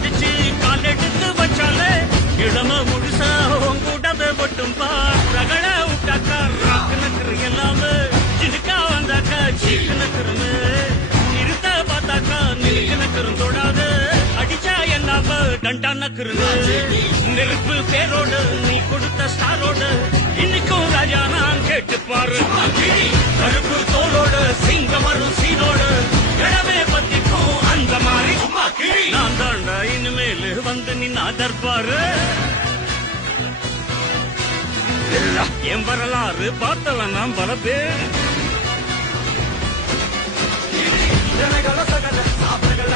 மதிச்சு கால் எடுத்து வச்சாலே இளம முழுசா உங்கூட்டத மட்டும் ரகட விட்டாக்கா ராக்கு நக்கரு எல்லாமே சிடுக்கா வந்தாக்கா சீக்கு நக்கருன்னு நிறுத்த பார்த்தாக்கா நிறுக்கு நக்கரும் தொடாது அடிச்சா எல்லாம டண்டா நக்கருன்னு நெருப்பு பேரோடு நீ கொடுத்த ஸ்டாரோடு இன்னைக்கும் ராஜா நான் கேட்டு பாரு கருப்பு தோளோடு சிங்கம் வரும் சீனோடு இடமே பத்திக்கும் அந்த மாதிரி நான் தாண்டா இனிமேல் வந்து நின்னா தற்பாரு என் வரலாறு பார்த்தவன் நான் பல பேர் ஜனங்கள சகல சாப்பிடல